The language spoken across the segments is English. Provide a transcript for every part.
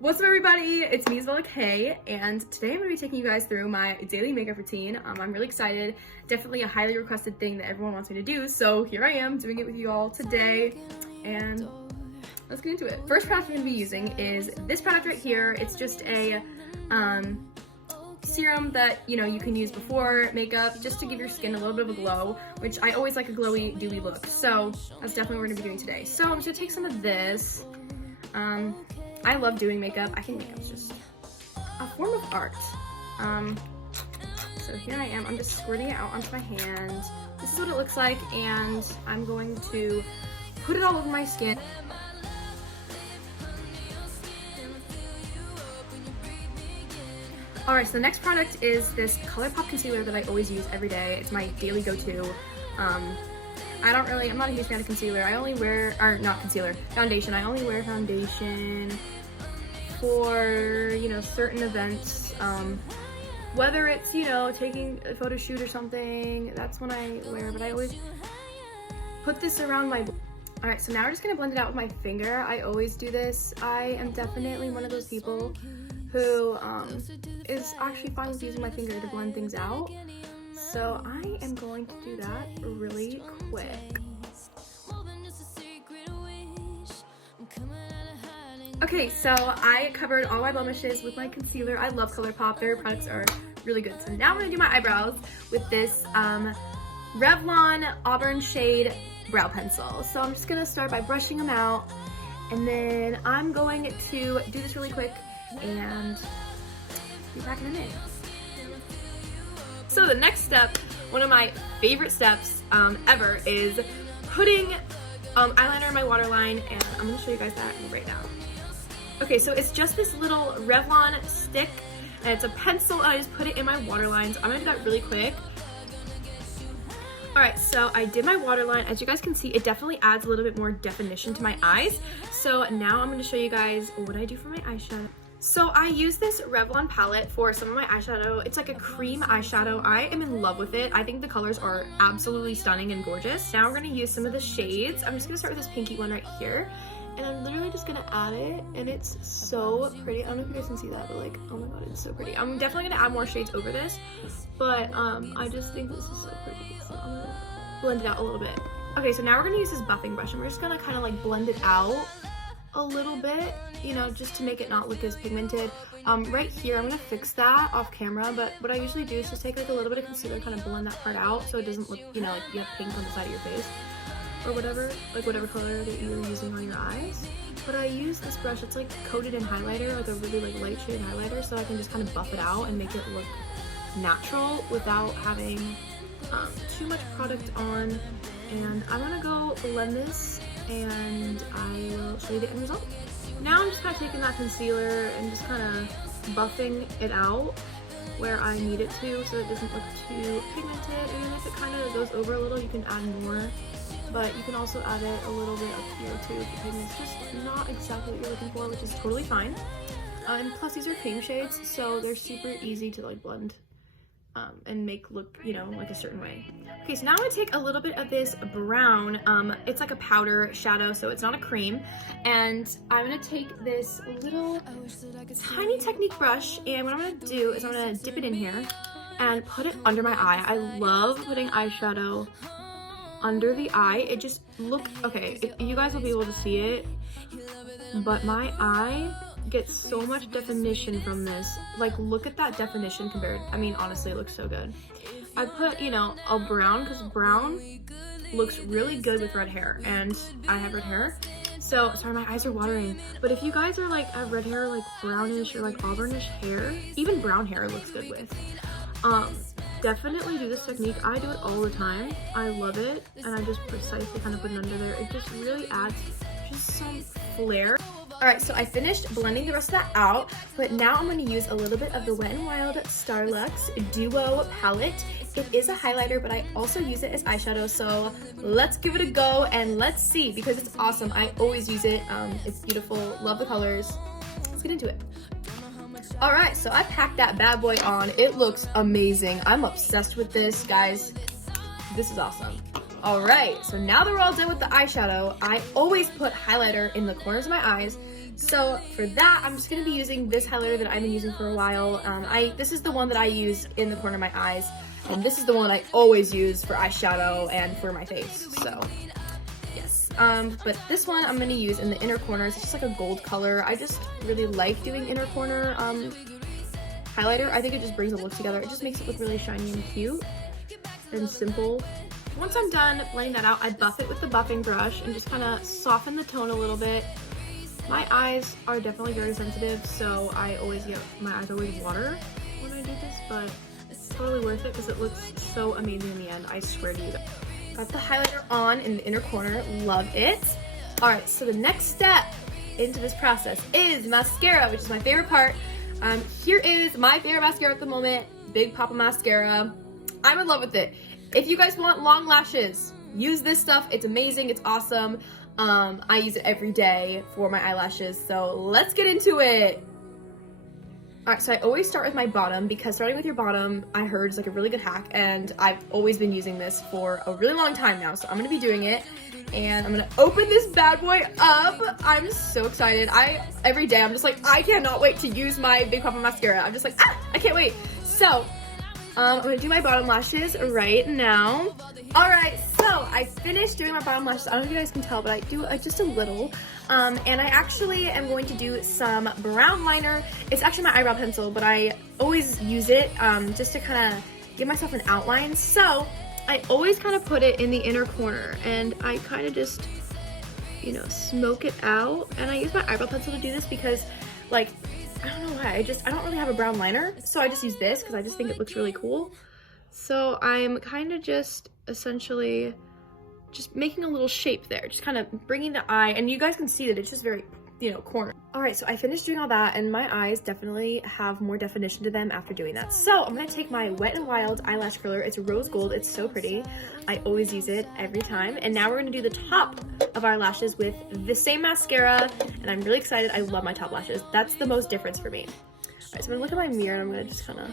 What's up everybody, it's me Isabella K, and today I'm going to be taking you guys through my daily makeup routine. I'm really excited, definitely a highly requested thing that everyone wants me to do, so here I am doing it with you all today, and let's get into it. First product I'm going to be using is this product right here. It's just a serum that, you know, you can use before makeup just to give your skin a little bit of a glow, which I always like a glowy, dewy look, so that's definitely what we're going to be doing today. So I'm just going to take some of this. I love doing makeup. I think makeup's just a form of art. So here I am. I'm just squirting it out onto my hand. This is what it looks like, and I'm going to put it all over my skin. Alright, so the next product is this ColourPop concealer that I always use every day. It's my daily go-to. I'm not a huge fan of concealer. I only wear, or not concealer, foundation. I only wear foundation for, you know, certain events. Whether it's, you know, taking a photo shoot or something, that's when I wear, but I always put this around my... Alright, so now we're just gonna blend it out with my finger. I always do this. I am definitely one of those people who is actually fine with using my finger to blend things out. So I am going to do that really quick. Okay, so I covered all my blemishes with my concealer. I love ColourPop. Their products are really good. So now I'm going to do my eyebrows with this Revlon Auburn shade brow pencil. So I'm just going to start by brushing them out, and then I'm going to do this really quick and be back in a minute. So the next step, one of my favorite steps ever, is putting eyeliner in my waterline, and I'm going to show you guys that right now. Okay, so it's just this little Revlon stick, and it's a pencil, and I just put it in my waterline. So I'm going to do that really quick. Alright, so I did my waterline. As you guys can see, it definitely adds a little bit more definition to my eyes. So now I'm going to show you guys what I do for my eyeshadow. So I use this Revlon palette for some of my eyeshadow. It's like a cream eyeshadow. I am in love with it. I think the colors are absolutely stunning and gorgeous. Now we're going to use some of the shades. I'm just going to start with this pinky one right here. And I'm literally just going to add it, and it's so pretty. I don't know if you guys can see that, but like, oh my god, it's so pretty. I'm definitely going to add more shades over this, but I just think this is so pretty. So I'm going to blend it out a little bit. Okay, so now we're going to use this buffing brush, and we're just going to kind of like blend it out a little bit, you know, just to make it not look as pigmented. Right here, I'm gonna fix that off camera, but what I usually do is just take like a little bit of concealer, kind of blend that part out so it doesn't look, you know, like you have pink on the side of your face or whatever, like whatever color that you're using on your eyes. But I use this brush, it's like coated in highlighter, like a really like light shade highlighter, so I can just kind of buff it out and make it look natural without having too much product on. And I'm gonna go blend this, and I will show you the end result. Now I'm just kind of taking that concealer and just kind of buffing it out where I need it to so it doesn't look too pigmented. And then if it kind of goes over a little, you can add more, but you can also add it a little bit up here too if the pigment's just not exactly what you're looking for, which is totally fine. And plus these are cream shades, so they're super easy to like blend and make look, you know, like a certain way. Okay, so now I'm gonna take a little bit of this brown, it's like a powder shadow, so it's not a cream, and I'm gonna take this little tiny Technique brush, and what I'm gonna do is I'm gonna dip it in here and put it under my eye. I love putting eyeshadow under the eye. It just okay, you guys will be able to see it, but my eye gets so much definition from this. Like, look at that definition compared. I mean, honestly, it looks so good. I put, you know, a brown because brown looks really good with red hair, and I have red hair. So, sorry, my eyes are watering. But if you guys are like have red hair, like brownish or like auburnish hair, even brown hair looks good with. Definitely do this technique. I do it all the time. I love it, and I just precisely kind of put it under there. It just really adds just some flair. Alright, so I finished blending the rest of that out, but now I'm going to use a little bit of the Wet n Wild Starluxe Duo palette. It is a highlighter, but I also use it as eyeshadow, so let's give it a go and let's see, because it's awesome. I always use it. It's beautiful. Love the colors. Let's get into it. Alright, so I packed that bad boy on. It looks amazing. I'm obsessed with this, guys. This is awesome. Alright, so now that we're all done with the eyeshadow, I always put highlighter in the corners of my eyes So for that, I'm just gonna be using this highlighter that I've been using for a while. This is the one that I use in the corner of my eyes, and this is the one I always use for eyeshadow and for my face, so yes. But this one I'm gonna use in the inner corners. It's just like a gold color. I just really like doing inner corner highlighter. I think it just brings the look together. It just makes it look really shiny and cute and simple. Once I'm done blending that out, I buff it with the buffing brush and just kind of soften the tone a little bit. My eyes are definitely very sensitive, so my eyes always water when I do this, but it's totally worth it because it looks so amazing in the end. I swear to you. Got the highlighter on in the inner corner. Love it. All right, so the next step into this process is mascara, which is my favorite part. Here is my favorite mascara at the moment, Big Poppa mascara. I'm in love with it. If you guys want long lashes, use this stuff. It's amazing. It's awesome. I use it every day for my eyelashes, so let's get into it. Alright, so I always start with my bottom because starting with your bottom, I heard, is like a really good hack, and I've always been using this for a really long time now, so I'm going to be doing it, and I'm going to open this bad boy up. I'm so excited. Every day, I'm just like, I cannot wait to use my Big Poppa mascara. I'm just like, I can't wait. So, I'm going to do my bottom lashes right now. Alright, so I finished doing my bottom lashes. I don't know if you guys can tell, but I do just a little. And I actually am going to do some brown liner. It's actually my eyebrow pencil, but I always use it just to kind of give myself an outline. So I always kind of put it in the inner corner, and I kind of just, you know, smoke it out. And I use my eyebrow pencil to do this because, like, I don't know why, I don't really have a brown liner, so I just use this because I just think it looks really cool. So I'm kind of just essentially just making a little shape there, just kind of bringing the eye, and you guys can see that it's just very, you know, corner. All right, so I finished doing all that, and my eyes definitely have more definition to them after doing that. So I'm gonna take my Wet n Wild eyelash curler. It's rose gold. It's so pretty. I always use it every time. And now we're gonna do the top of our lashes with the same mascara, and I'm really excited. I love my top lashes. That's the most difference for me. All right, so I'm gonna look at my mirror, and I'm gonna just kind of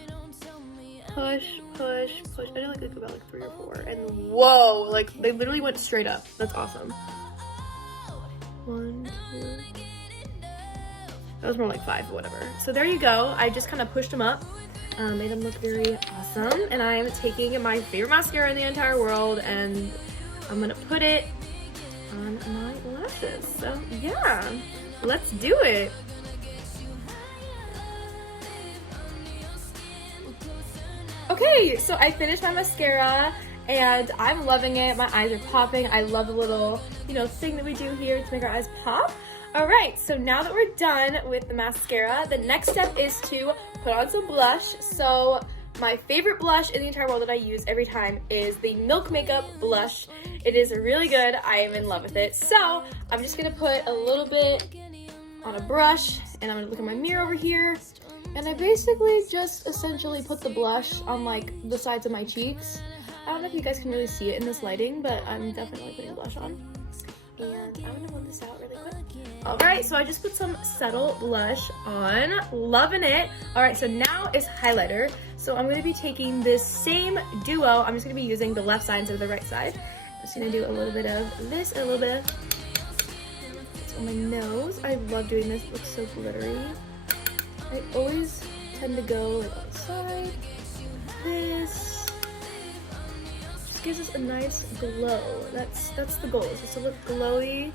push. I did like about like 3 or 4, and whoa, like they literally went straight up. That's awesome. 1, 2. That was more like 5, but whatever. So there you go. I just kind of pushed them up, made them look very awesome. And I'm taking my favorite mascara in the entire world, and I'm gonna put it on my lashes. So yeah, let's do it. Okay, so I finished my mascara, and I'm loving it. My eyes are popping. I love the little, you know, thing that we do here to make our eyes pop. All right, so now that we're done with the mascara, the next step is to put on some blush. So my favorite blush in the entire world that I use every time is the Milk Makeup blush. It is really good. I am in love with it. So I'm just gonna put a little bit on a brush, and I'm gonna look at my mirror over here. And I basically just essentially put the blush on like the sides of my cheeks. I don't know if you guys can really see it in this lighting, but I'm definitely putting blush on. And I'm gonna blend this out really quick. Alright, so I just put some subtle blush on. Loving it. Alright, so now is highlighter. So I'm gonna be taking this same duo. I'm just gonna be using the left side instead of the right side. I'm just gonna do a little bit of this, a little bit of this on my nose. I love doing this. It looks so glittery. I always tend to go like on the side, this. Just gives us a nice glow. That's the goal, is just to look glowy.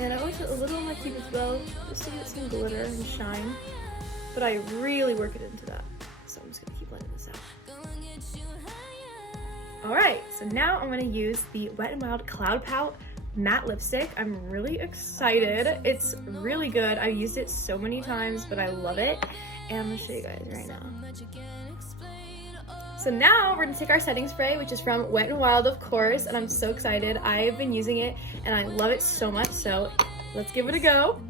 And I always put a little on my cupid's bow, just to get some glitter and shine. But I really work it into that. So I'm just gonna keep blending this out. Alright, so now I'm gonna use the Wet n Wild Cloud Pout matte lipstick. I'm really excited. It's really good. I've used it so many times, but I love it. And I'm gonna show you guys right now. So now we're gonna take our setting spray, which is from Wet n Wild, of course, and I'm so excited. I've been using it and I love it so much, so let's give it a go.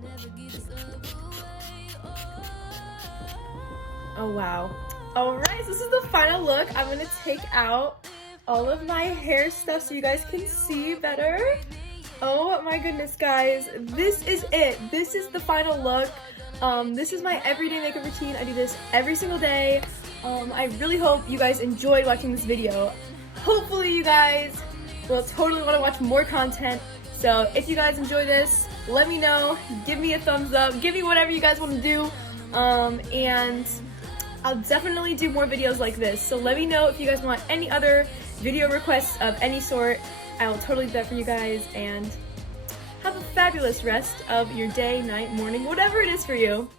Oh wow. Alright, so this is the final look. I'm gonna take out all of my hair stuff so you guys can see better. Oh my goodness, guys, this is it. This is the final look. This is my everyday makeup routine. I do this every single day. I really hope you guys enjoyed watching this video. Hopefully you guys will totally want to watch more content. So if you guys enjoy this, let me know, give me a thumbs up, give me whatever you guys want to do, and I'll definitely do more videos like this. So let me know if you guys want any other video requests of any sort. I will totally do that for you guys, and have a fabulous rest of your day, night, morning, whatever it is for you.